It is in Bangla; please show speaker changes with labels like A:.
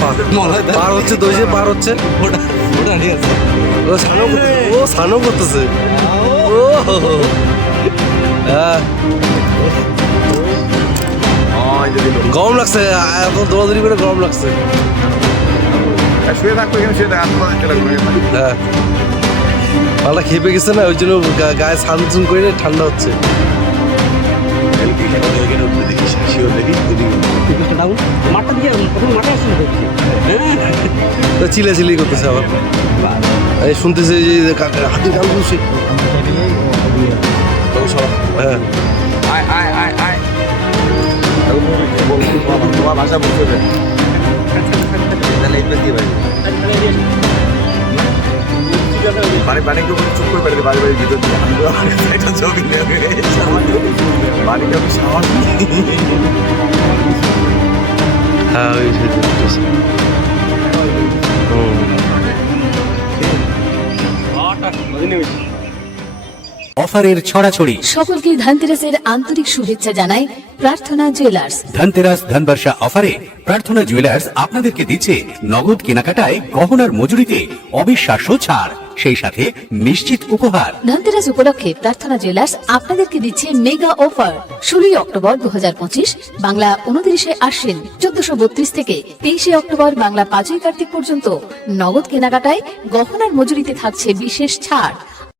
A: পার হচ্ছে পার হচ্ছে
B: ওটা ওটা ঠিক আছে
A: ও সানো করতেছে ও সানো করতেছে। ও। হো হো। হ্যাঁ
C: দিল
A: গরম লাগছে এত দৌড়াদৌড়ি করে গরম লাগছে।
C: শুয়ে থাকতো এখানে থাকতো
A: হ্যাঁ। খেপে গেছে না ওই জন্য গায়ে সান সুন করে ঠান্ডা হচ্ছে।
B: মাঠটা দিয়ে প্রথম মাঠে দেখছি
A: তো চিলে চিলি করতেছে আবার। এই শুনতেছে যে হাতির গান শুনছি হ্যাঁ।
C: আয় আয় আয় আয়। তোমার ভাষা বুঝতে পারি বাড়ি। বাড়ি কেউ চুপ করে বেড়াতে বাড়ি বাড়ির ভিতর দিয়ে। ছবি বাড়িটা আমি সাহস
A: হ্যাঁ continuity.
D: অফারের ছড়াছড়ি।
E: সকলকে ধনতেরাসের আন্তরিক শুভেচ্ছা জানাই প্রার্থনা জুয়েলার্স
D: ধনতেরাস ধনবর্ষা অফারে প্রার্থনা জুয়েলার্স আপনাদেরকে দিচ্ছে নগদ কেনাকাটায় গহনার মজুরিতে অবিশ্বাস্য ছাড় সেই সাথে নিশ্চিত উপহার।
E: ধনতেরাস উপলক্ষে প্রার্থনা জুয়েলার্স আপনাদেরকে দিচ্ছে মেগা অফার ষোলোই অক্টোবর দু হাজার পঁচিশ বাংলা উনত্রিশে আশ্বিন চোদ্দশো বত্রিশ থেকে তেইশে অক্টোবর বাংলা পাঁচই কার্তিক পর্যন্ত। নগদ কেনাকাটায় গহনার মজুরিতে থাকছে বিশেষ ছাড়।